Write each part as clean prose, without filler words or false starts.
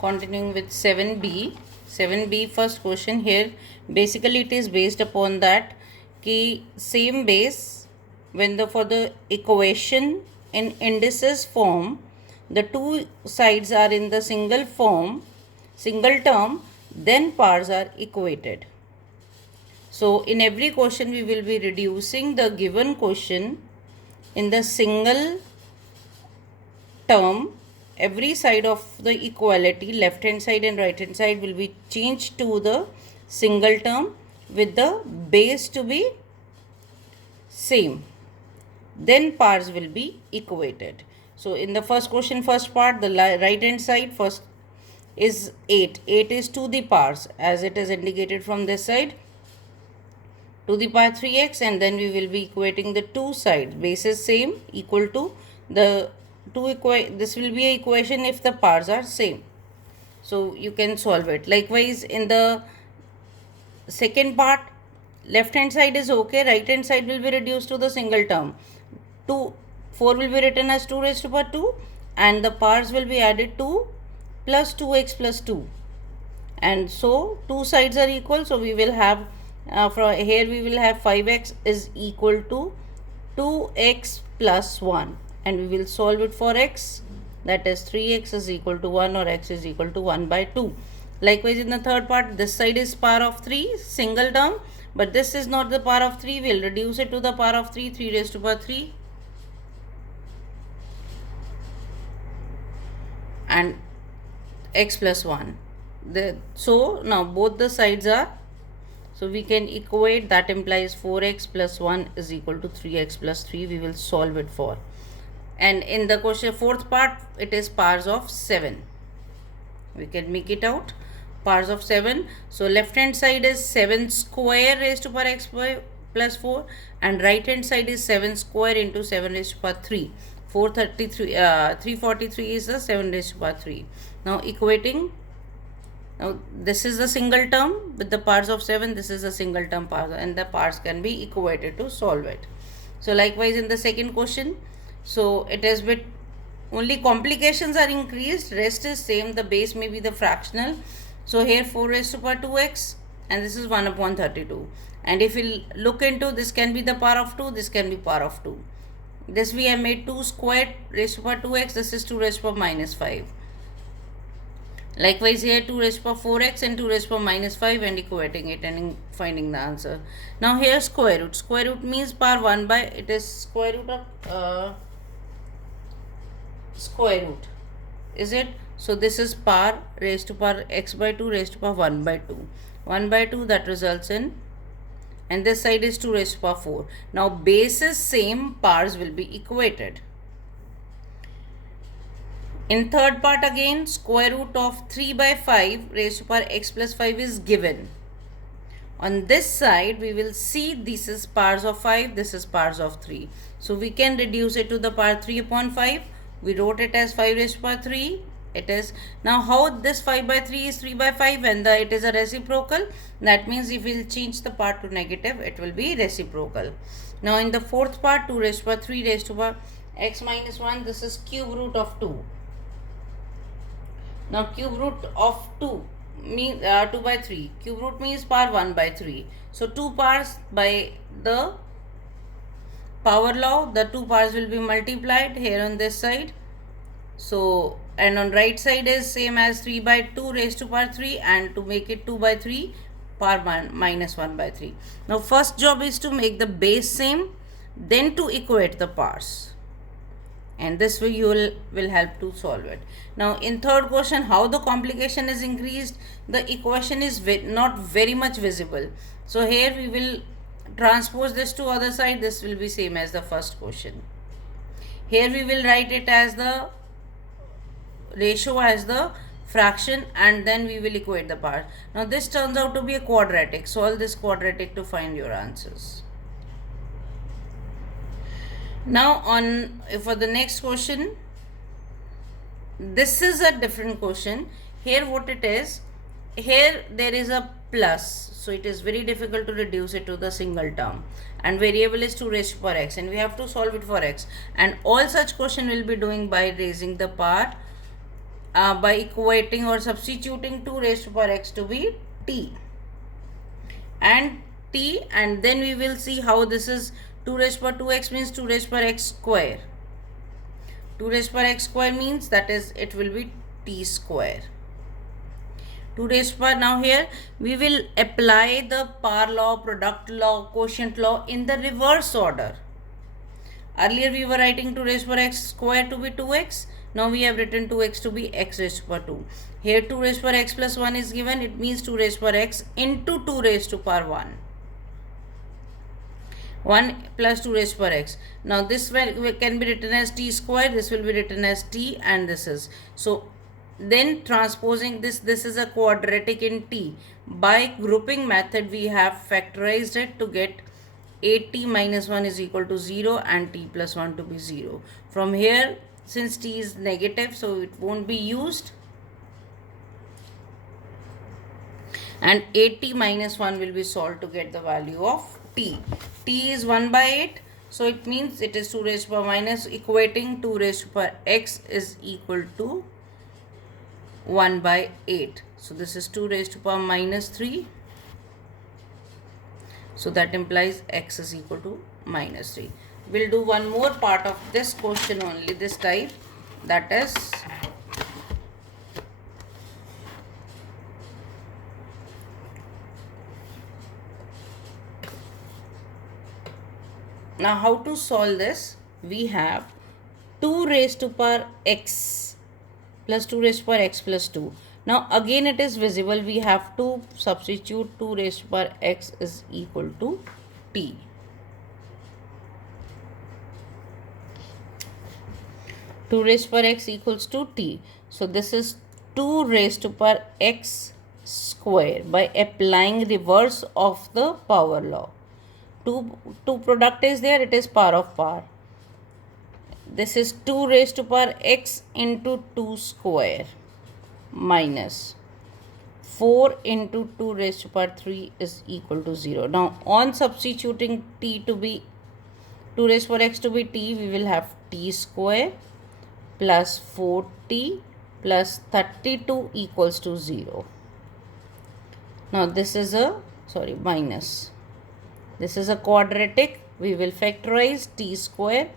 continuing with 7b. 7b first question here. Basically it is based upon that ki same base when for the equation in indices form, the two sides are in the single term, then powers are equated. So in every question we will be reducing the given question in the single term. Every side of the equality, left hand side and right hand side, will be changed to the single term with the base to be same. Then powers will be equated. So in the first question, first part, the right hand side first is 8. 8 is to the powers as it is indicated from this side, to the power 3x, and then we will be equating the two sides. Base is same, equal to the this will be an equation if the powers are same. So you can solve it. Likewise in the second part, left hand side is okay, right hand side will be reduced to the single term. 4 will be written as 2 raised to power 2 and the powers will be added to plus 2x plus 2, and so two sides are equal. So we will have from here we will have 5x is equal to 2x plus 1, and we will solve it for x, that is 3x is equal to 1 or x is equal to 1 by 2. Likewise in the third part, this side is power of 3 single term, but this is not the power of 3. We will reduce it to the power of 3, 3 raised to power 3, and x plus 1. So now both the sides are, so we can equate, that implies 4x plus 1 is equal to 3x plus 3. We will solve it for. And in the question fourth part, it is powers of 7. We can make it out. Powers of 7. So left hand side is 7 square raised to power x plus 4, and right hand side is 7 square into 7 raised to power 3. 343 is the 7 raised to power 3. Now equating. Now this is the single term with the powers of 7. This is the single term powers, and the powers can be equated to solve it. So likewise in the second question, so it is with only complications are increased, rest is same. The base may be the fractional. So here 4 raised to power 2x, and this is 1 upon 32. And if we look into, this can be the power of 2, this can be power of 2. This we have made 2 squared raised to power 2x, this is 2 raised to power minus 5. Likewise here 2 raised to power 4x and 2 raised to power minus 5, and equating it and finding the answer. Now here square root. Square root means power 1 by, it is square root of square root, is it? So this is power raised to power x by 2 raised to power 1 by 2. 1 by 2, that results in, and this side is 2 raised to power 4. Now base is same, powers will be equated. In third part again, square root of 3 by 5 raised to power x plus 5 is given. On this side we will see this is powers of 5, this is powers of 3. So we can reduce it to the power 3 upon 5. We wrote it as 5 raised to power 3. It is, now how this 5 by 3 is 3 by 5 when it is a reciprocal? That means if we will change the part to negative, it will be reciprocal. Now in the fourth part, 2 raised to power 3 raised to power x minus 1, this is cube root of 2. Now cube root of 2 means 2 by 3. Cube root means power 1 by 3. So 2 powers by the power law, the 2 powers will be multiplied here on this side. So, and on right side is same as 3 by 2 raised to power 3, and to make it 2 by 3, power minus 1 by 3. Now first job is to make the base same, then to equate the powers, and this way you will help to solve it. Now in third question, how the complication is increased, the equation is not very much visible. So here we will transpose this to other side, this will be same as the first question. Here we will write it as the ratio as the fraction, and then we will equate the part. Now this turns out to be a quadratic. Solve this quadratic to find your answers. Now on for the next question, this is a different question. Here what it is, here there is a plus, so it is very difficult to reduce it to the single term, and variable is 2 raised to power x, and we have to solve it for x, and all such question will be doing by raising the power by equating or substituting 2 raised to power x to be t and t, and then we will see how this is 2 raised to power 2x means 2 raised to power x square. 2 raised to power x square means that is it will be t square. 2 raised to power, now here we will apply the power law, product law, quotient law in the reverse order. Earlier we were writing 2 raised to power x square to be 2x. Now we have written 2x to be x raised to power 2. Here 2 raised to power x plus 1 is given. It means 2 raised to power x into 2 raised to power 1. 1 plus 2 raised to power x. Now this can be written as t square. This will be written as t, and this is. So then transposing this is a quadratic in t. By grouping method we have factorized it to get 8t minus 1 is equal to 0 and t plus 1 to be 0. From here, since t is negative, so it won't be used, and 8t minus 1 will be solved to get the value of t. T is 1 by 8, so it means it is 2 raised to power minus, equating 2 raised to power x is equal to 1 by 8. So this is 2 raised to power minus 3. So that implies x is equal to minus 3. We'll do one more part of this question only, this type, that is now how to solve this. We have 2 raised to power x plus 2 raised to power x plus 2. Now again it is visible, we have to substitute 2 raised to power x is equal to t. Two raised to power x equals to t. So this is 2 raised to power x square by applying reverse of the power law. 2 product is there, it is power of power. This is 2 raised to power x into 2 square minus 4 into 2 raised to power 3 is equal to 0. Now on substituting t to be 2 raised to power x to be t, we will have t square plus 4t plus 32 equals to 0. Now this is a minus. This is a quadratic. We will factorize t square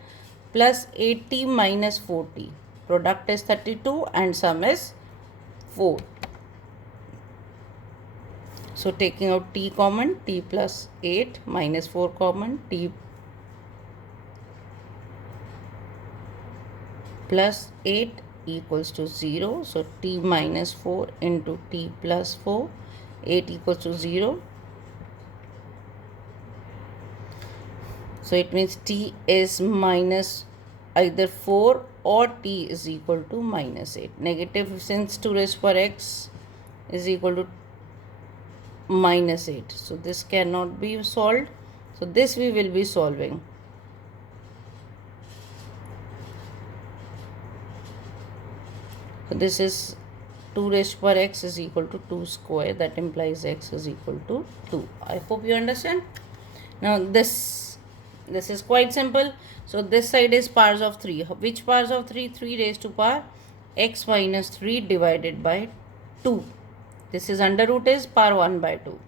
plus 8t minus 4t. Product is 32 and sum is 4. So taking out t common, t plus 8 minus 4 common, t plus 8 equals to 0. So t minus 4 into t plus 4, 8 equals to 0. So it means t is minus either 4 or t is equal to minus 8. Negative, since 2 raised to power x is equal to minus 8. So this cannot be solved. So this we will be solving. So this is 2 raised to power x is equal to 2 square. That implies x is equal to 2. I hope you understand. Now this is quite simple. So this side is powers of 3. Which powers of 3? 3 raised to power x minus 3 divided by 2. This is under root is power 1 by 2.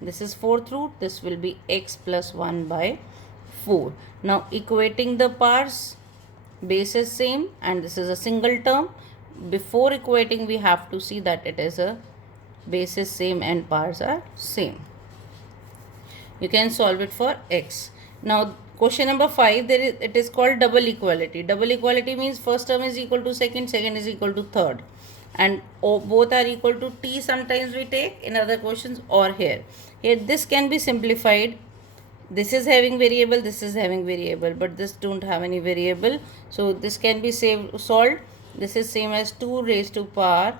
This is 4th root. This will be x plus 1 by 4. Now equating the powers, base is same and this is a single term. Before equating we have to see that it is a base is same and powers are same. You can solve it for x. Now question number 5, it is called double equality. Double equality means first term is equal to second, second is equal to third, and both are equal to t sometimes we take in other questions, or here this can be simplified. This is having variable, this is having variable, but this don't have any variable, so this can be solved. This is same as 2 raised to power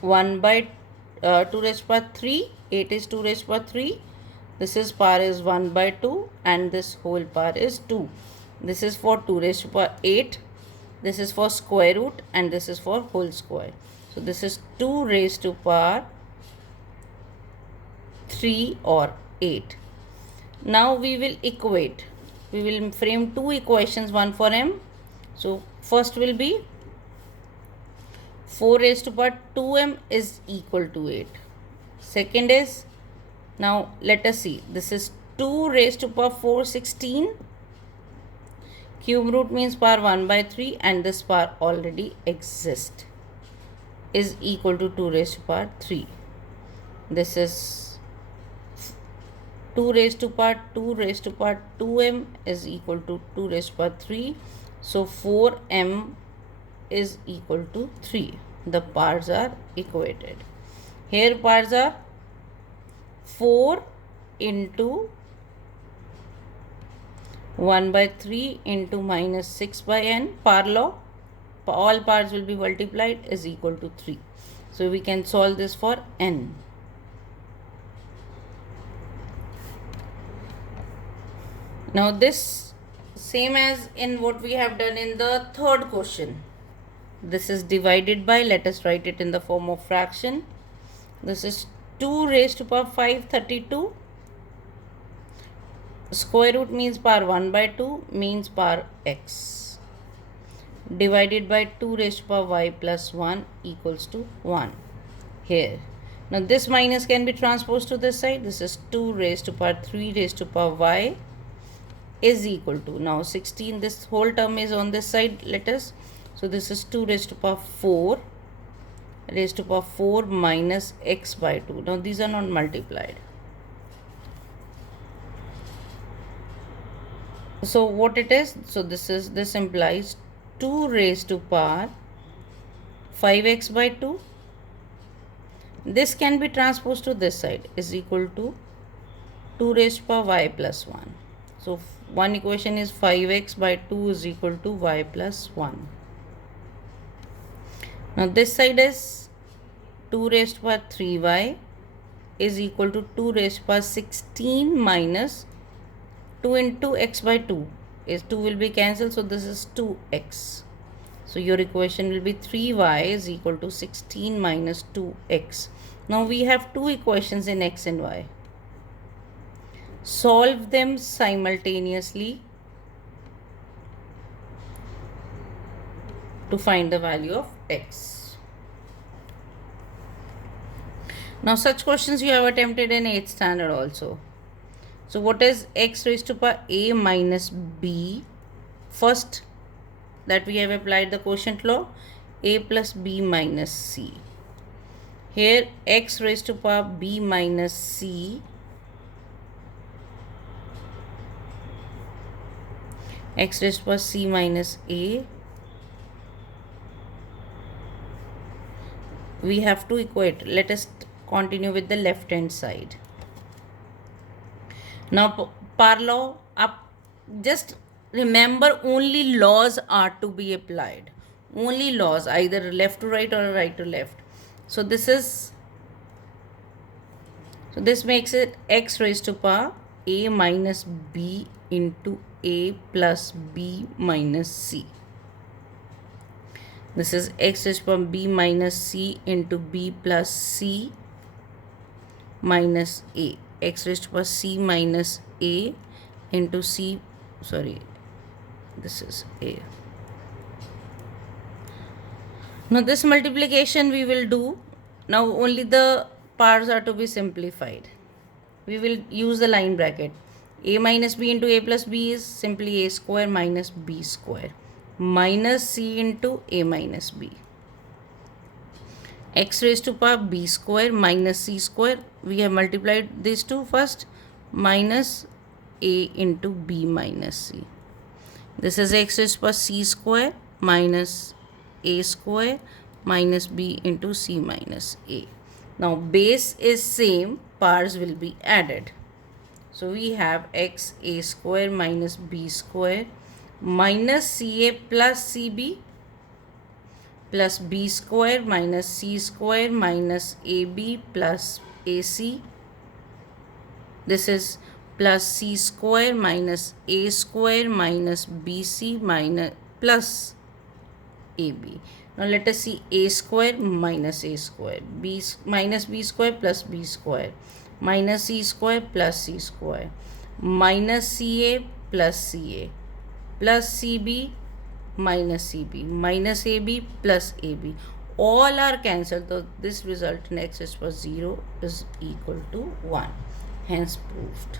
1 by 2 raised to power 3. 8 is 2 raised to power 3. This is power is 1 by 2 and this whole power is 2. This is for 2 raised to power 8. This is for square root and this is for whole square. So this is 2 raised to power 3 or 8. Now we will equate. We will frame two equations, one for m. So first will be 4 raised to power 2m is equal to 8. Second is, now let us see, this is 2 raised to power 4 16. Cube root means power 1 by 3 and this power already exists, is equal to 2 raised to power 3. This is 2 raised to power 2 raised to power 2m is equal to 2 raised to power 3. So 4m is equal to 3. The powers are equated. Here powers are 4 into 1 by 3 into minus 6 by n. Power law, all powers will be multiplied, is equal to 3. So we can solve this for n. Now this same as in what we have done in the third question. This is divided by, let us write it in the form of fraction. This is 2 raised to power 5 32. Square root means power 1 by 2 means power x, divided by 2 raised to power y plus 1 equals to 1 here. Now this minus can be transposed to this side. This is 2 raised to power 3 raised to power y is equal to, now 16, this whole term is on this side, let us, so this is 2 raised to power 4 raised to power 4 minus x by 2. Now these are not multiplied. So what it is, so this implies 2 raised to power 5x by 2. This can be transposed to this side, is equal to 2 raised to power y plus 1. So one equation is 5x by 2 is equal to y plus 1. Now this side is 2 raised to power 3y is equal to 2 raised to power 16 minus 2 into x by 2 is 2 will be cancelled, so this is 2x. So your equation will be 3y is equal to 16 minus 2x. Now we have two equations in x and y. Solve them simultaneously to find the value of x. Now such questions you have attempted in 8th standard also. So what is x raised to power a minus b? First that we have applied the quotient law, a plus b minus c. Here x raised to power b minus c, x raised to power c minus a. We have to equate. Let us continue with the left hand side. Now power law, up, just remember only laws are to be applied. Only laws, either left to right or right to left. So this is, so this makes it x raised to power a minus b into a plus b minus c. This is x raised to power b minus c into b plus c minus a. X raised to power c minus a into c, sorry, this is a. Now this multiplication we will do. Now only the powers are to be simplified. We will use the line bracket. A minus b into a plus b is simply a square minus b square minus c into a minus b. X raised to power b square minus c square, we have multiplied these two first, minus a into b minus c. This is x raised to power c square minus a square minus b into c minus a. Now base is same, powers will be added. So we have x a square minus b square minus ca plus cb plus b square minus c square minus ab plus ac. This is plus c square minus a square minus bc minus plus ab. Now let us see a square minus a square, b minus b square plus b square minus c square plus c square minus ca plus ca plus cb minus cb minus ab plus ab. all are cancelled, so this result next is for 0 is equal to 1, hence proved.